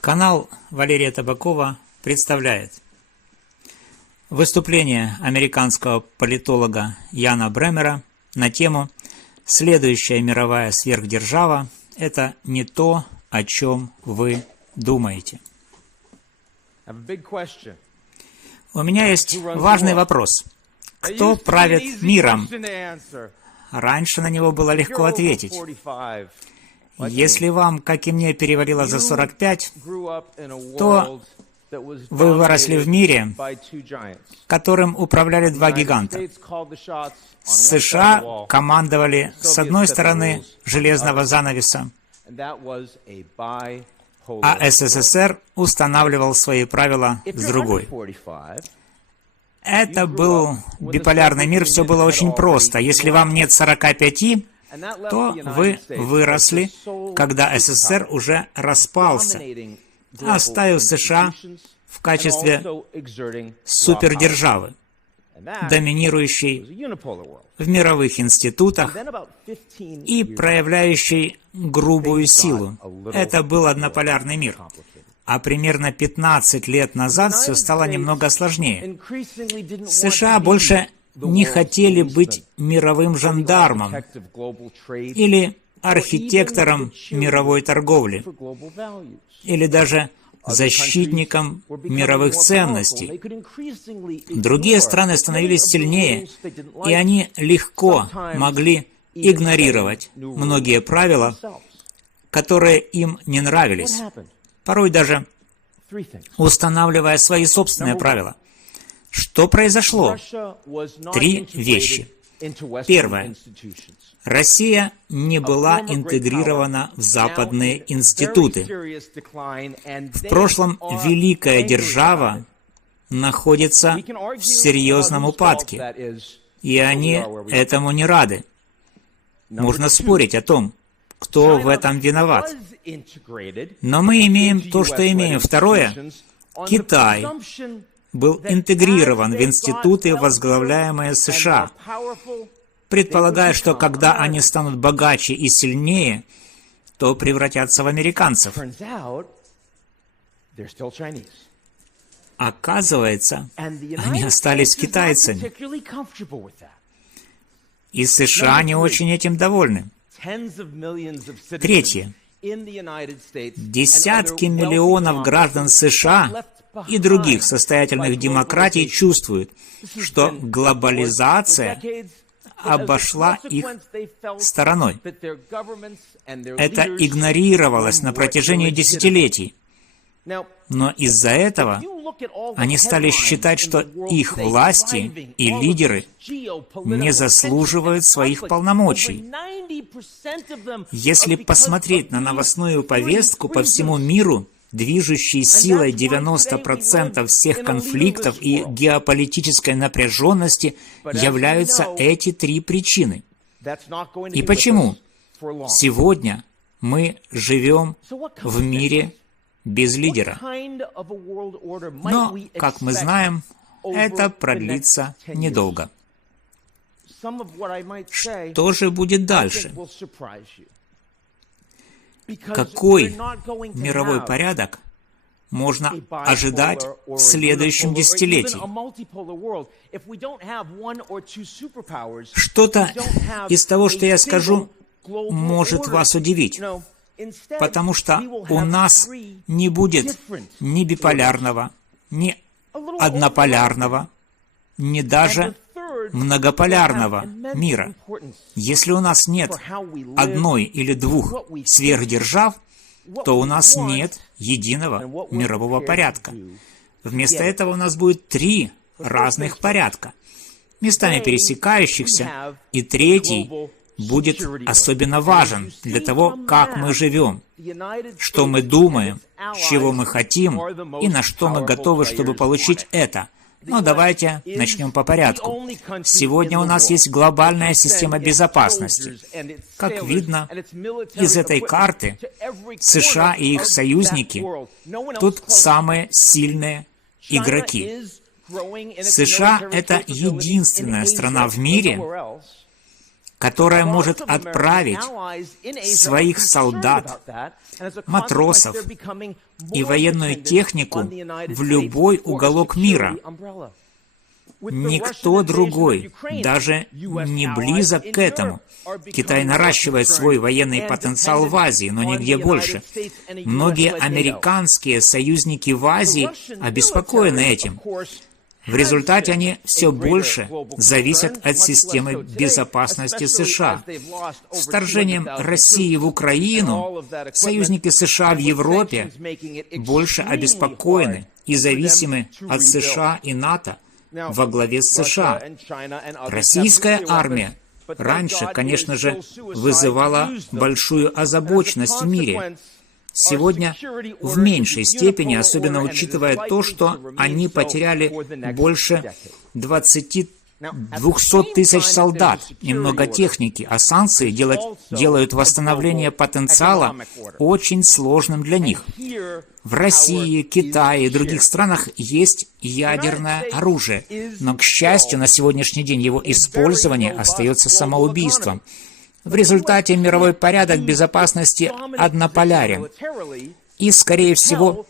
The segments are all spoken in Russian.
Канал Валерия Табакова представляет выступление американского политолога Яна Бремера на тему «Следующая мировая сверхдержава – это не то, о чем вы думаете». У меня есть важный вопрос. Кто правит миром? Раньше на него было легко ответить. Если вам, как и мне, перевалило за 45, то вы выросли в мире, которым управляли два гиганта. США командовали с одной стороны железного занавеса, а СССР устанавливал свои правила с другой. Это был биполярный мир, все было очень просто. Если вам нет 45, то вы выросли, когда СССР уже распался, оставив США в качестве супердержавы, доминирующей в мировых институтах и проявляющей грубую силу. Это был однополярный мир. А примерно 15 лет назад все стало немного сложнее. США больше не хотели быть мировым жандармом или архитектором мировой торговли, или даже защитником мировых ценностей. Другие страны становились сильнее, и они легко могли игнорировать многие правила, которые им не нравились, порой даже устанавливая свои собственные правила. Что произошло? 3 вещи. Первое. Россия не была интегрирована в западные институты. В прошлом великая держава находится в серьезном упадке, и они этому не рады. Можно спорить о том, кто в этом виноват. Но мы имеем то, что имеем. Второе. Китай был интегрирован в институты, возглавляемые США, предполагая, что когда они станут богаче и сильнее, то превратятся в американцев. Оказывается, они остались китайцами. И США не очень этим довольны. Третье. Десятки миллионов граждан США и других состоятельных демократий чувствуют, что глобализация обошла их стороной. Это игнорировалось на протяжении десятилетий. Но из-за этого они стали считать, что их власти и лидеры не заслуживают своих полномочий. Если посмотреть на новостную повестку по всему миру, движущей силой 90% всех конфликтов и геополитической напряженности являются эти 3 причины. И почему сегодня мы живем в мире без лидера? Но, как мы знаем, это продлится недолго. Что же будет дальше? Какой мировой порядок можно ожидать в следующем десятилетии? Что-то из того, что я скажу, может вас удивить, потому что у нас не будет ни биполярного, ни однополярного, ни даже многополярного мира. Если у нас нет одной или 2 сверхдержав, то у нас нет единого мирового порядка. Вместо этого у нас будет 3 разных порядка, местами пересекающихся, и третий будет особенно важен для того, как мы живем, что мы думаем, чего мы хотим и на что мы готовы, чтобы получить это. Но давайте начнем по порядку. Сегодня у нас есть глобальная система безопасности. Как видно из этой карты, США и их союзники тут самые сильные игроки. США — это единственная страна в мире, которая может отправить своих солдат, матросов и военную технику в любой уголок мира. Никто другой даже не близок к этому. Китай наращивает свой военный потенциал в Азии, но нигде больше. Многие американские союзники в Азии обеспокоены этим. В результате они все больше зависят от системы безопасности США. С вторжением России в Украину союзники США в Европе больше обеспокоены и зависимы от США и НАТО во главе с США. Российская армия раньше, конечно же, вызывала большую озабоченность в мире. Сегодня в меньшей степени, особенно учитывая то, что они потеряли больше 200 тысяч солдат и много техники, а санкции делают восстановление потенциала очень сложным для них. В России, Китае и других странах есть ядерное оружие, но, к счастью, на сегодняшний день его использование остается самоубийством. В результате мировой порядок безопасности однополярен и, скорее всего,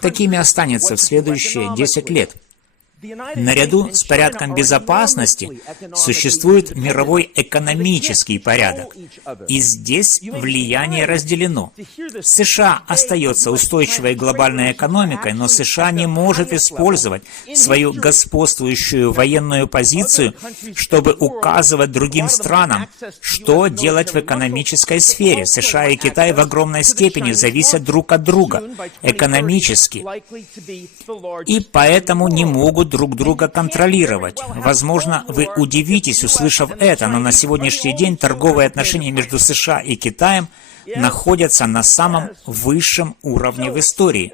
такими останется в следующие 10 лет. Наряду с порядком безопасности существует мировой экономический порядок, и здесь влияние разделено. США остается устойчивой глобальной экономикой, но США не может использовать свою господствующую военную позицию, чтобы указывать другим странам, что делать в экономической сфере. США и Китай в огромной степени зависят друг от друга экономически, и поэтому не могут друг друга контролировать. Возможно, вы удивитесь, услышав это, но на сегодняшний день торговые отношения между США и Китаем находятся на самом высшем уровне в истории.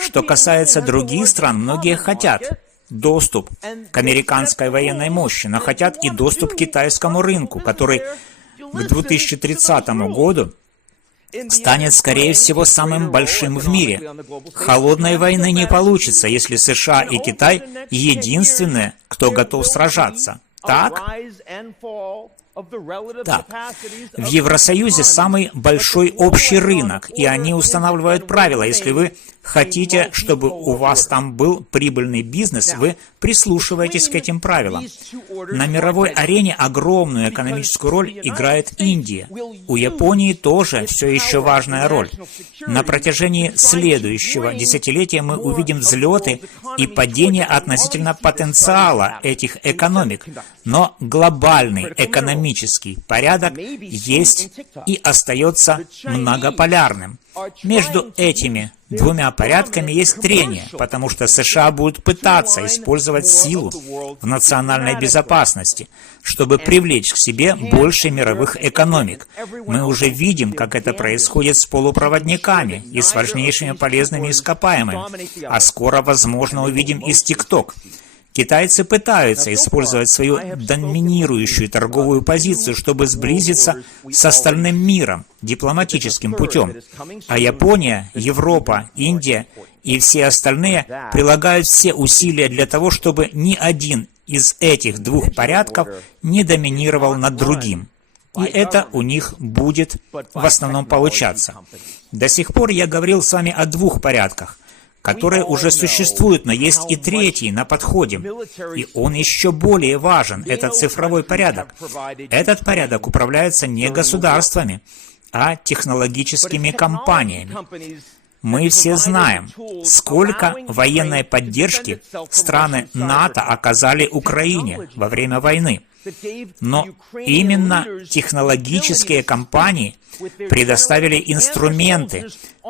Что касается других стран, многие хотят доступ к американской военной мощи, но хотят и доступ к китайскому рынку, который к 2030 году станет, скорее всего, самым большим в мире. Холодной войны не получится, если США и Китай единственные, кто готов сражаться. Так? Так, в Евросоюзе самый большой общий рынок, и они устанавливают правила. Если вы хотите, чтобы у вас там был прибыльный бизнес, вы прислушиваетесь к этим правилам. На мировой арене огромную экономическую роль играет Индия. У Японии тоже все еще важная роль. На протяжении следующего десятилетия мы увидим взлеты и падения относительно потенциала этих экономик. Но глобальный экономический порядок есть и остается многополярным. Между этими двумя порядками есть трение, потому что США будут пытаться использовать силу в национальной безопасности, чтобы привлечь к себе больше мировых экономик. Мы уже видим, как это происходит с полупроводниками и с важнейшими полезными ископаемыми, а скоро, возможно, увидим и с TikTok. Китайцы пытаются использовать свою доминирующую торговую позицию, чтобы сблизиться с остальным миром дипломатическим путем. А Япония, Европа, Индия и все остальные прилагают все усилия для того, чтобы ни один из этих двух порядков не доминировал над другим. И это у них будет в основном получаться. До сих пор я говорил с вами о двух порядках, которые уже существуют, но есть и третий на подходе, и он еще более важен, это цифровой порядок. Этот порядок управляется не государствами, а технологическими компаниями. Мы все знаем, сколько военной поддержки страны НАТО оказали Украине во время войны. Но именно технологические компании предоставили инструменты,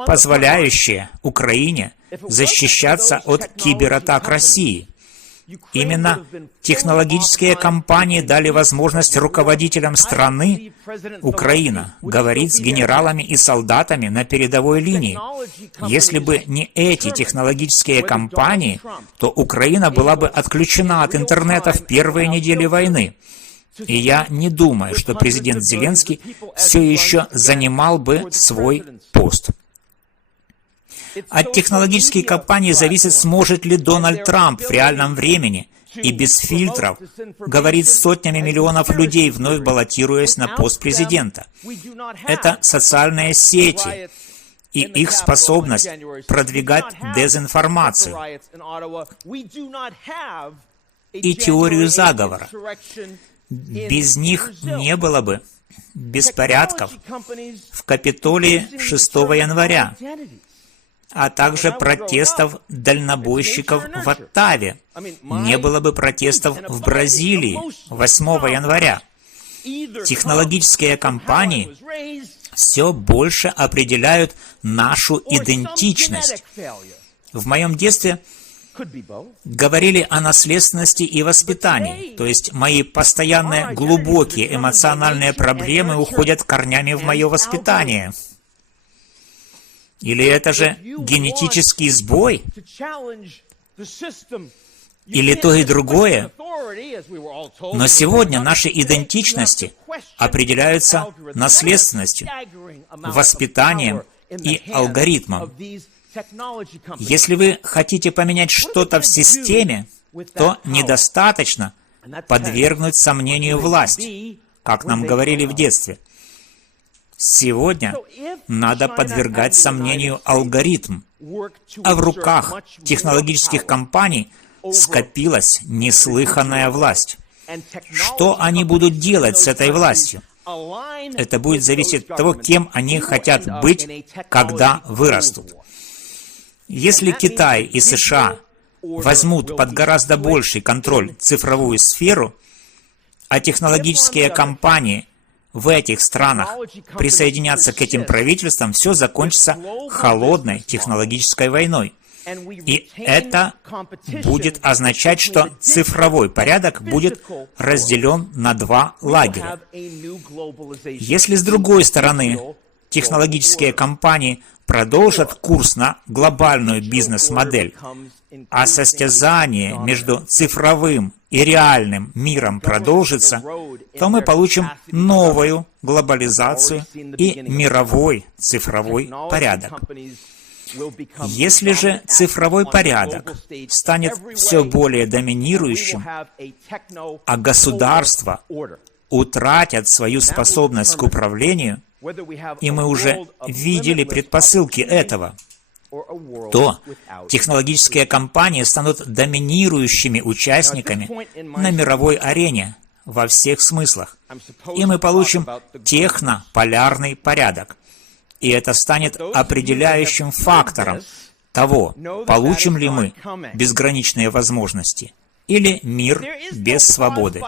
позволяющие Украине защищаться от кибератак России. Именно технологические компании дали возможность руководителям страны, Украина, говорить с генералами и солдатами на передовой линии. Если бы не эти технологические компании, то Украина была бы отключена от интернета в первые недели войны. И я не думаю, что президент Зеленский все еще занимал бы свой пост. От технологических компаний зависит, сможет ли Дональд Трамп в реальном времени и без фильтров говорит с сотнями миллионов людей, вновь баллотируясь на пост президента. Это социальные сети и их способность продвигать дезинформацию и теорию заговора. Без них не было бы беспорядков в Капитолии 6 января, а также протестов дальнобойщиков в Оттаве. Не было бы протестов в Бразилии 8 января. Технологические компании все больше определяют нашу идентичность. В моем детстве говорили о наследственности и воспитании, то есть мои постоянные глубокие эмоциональные проблемы уходят корнями в мое воспитание. Или это же генетический сбой? Или то и другое? Но сегодня наши идентичности определяются наследственностью, воспитанием и алгоритмом. Если вы хотите поменять что-то в системе, то недостаточно подвергнуть сомнению власть, как нам говорили в детстве. Сегодня надо подвергать сомнению алгоритм, а в руках технологических компаний скопилась неслыханная власть. Что они будут делать с этой властью? Это будет зависеть от того, кем они хотят быть, когда вырастут. Если Китай и США возьмут под гораздо больший контроль цифровую сферу, а технологические компании в этих странах присоединятся к этим правительствам, все закончится холодной технологической войной. И это будет означать, что цифровой порядок будет разделен на два лагеря. Если с другой стороны технологические компании продолжат курс на глобальную бизнес-модель, а состязание между цифровым и реальным миром продолжится, то мы получим новую глобализацию и мировой цифровой порядок. Если же цифровой порядок станет все более доминирующим, а государства утратят свою способность к управлению, и мы уже видели предпосылки этого, то технологические компании станут доминирующими участниками на мировой арене во всех смыслах, и мы получим технополярный порядок. И это станет определяющим фактором того, получим ли мы безграничные возможности или мир без свободы.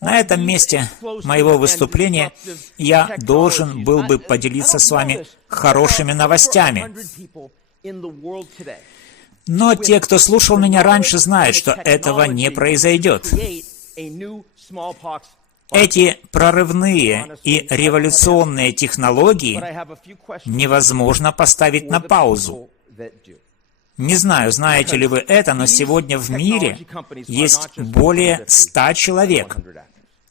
На этом месте моего выступления я должен был бы поделиться с вами хорошими новостями. Но те, кто слушал меня раньше, знают, что этого не произойдет. Эти прорывные и революционные технологии невозможно поставить на паузу. Не знаю, знаете ли вы это, но сегодня в мире есть более 100 человек,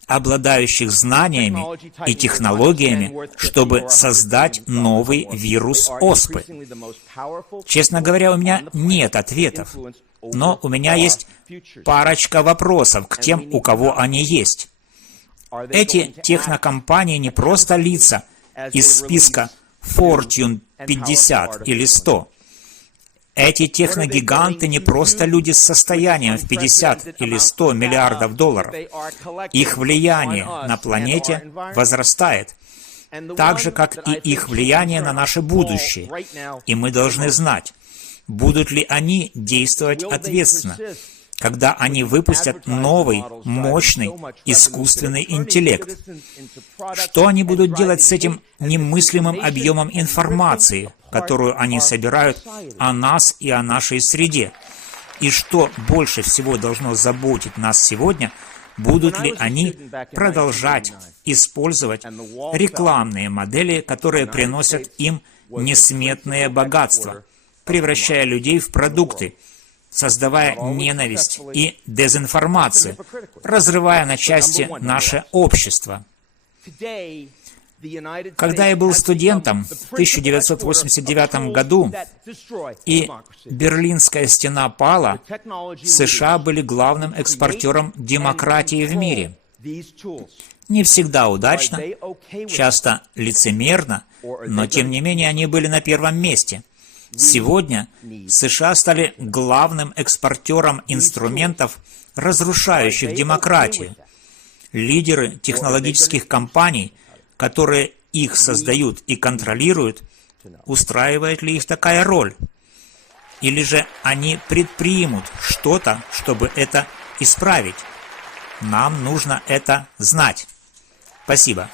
обладающих знаниями и технологиями, чтобы создать новый вирус оспы. Честно говоря, у меня нет ответов, но у меня есть парочка вопросов к тем, у кого они есть. Эти технокомпании не просто лица из списка Fortune 50 или 100. Эти техногиганты не просто люди с состоянием в 50 или 100 миллиардов долларов. Их влияние на планете возрастает, так же, как и их влияние на наше будущее. И мы должны знать, будут ли они действовать ответственно, когда они выпустят новый, мощный, искусственный интеллект. Что они будут делать с этим немыслимым объемом информации, которую они собирают о нас и о нашей среде? И что больше всего должно заботить нас сегодня, будут ли они продолжать использовать рекламные модели, которые приносят им несметные богатства, превращая людей в продукты, создавая ненависть и дезинформацию, разрывая на части наше общество. Когда я был студентом в 1989 году и Берлинская стена пала, США были главным экспортером демократии в мире. Не всегда удачно, часто лицемерно, но тем не менее они были на первом месте. Сегодня США стали главным экспортером инструментов, разрушающих демократию. Лидеры технологических компаний, которые их создают и контролируют, устраивает ли их такая роль? Или же они предпримут что-то, чтобы это исправить? Нам нужно это знать. Спасибо.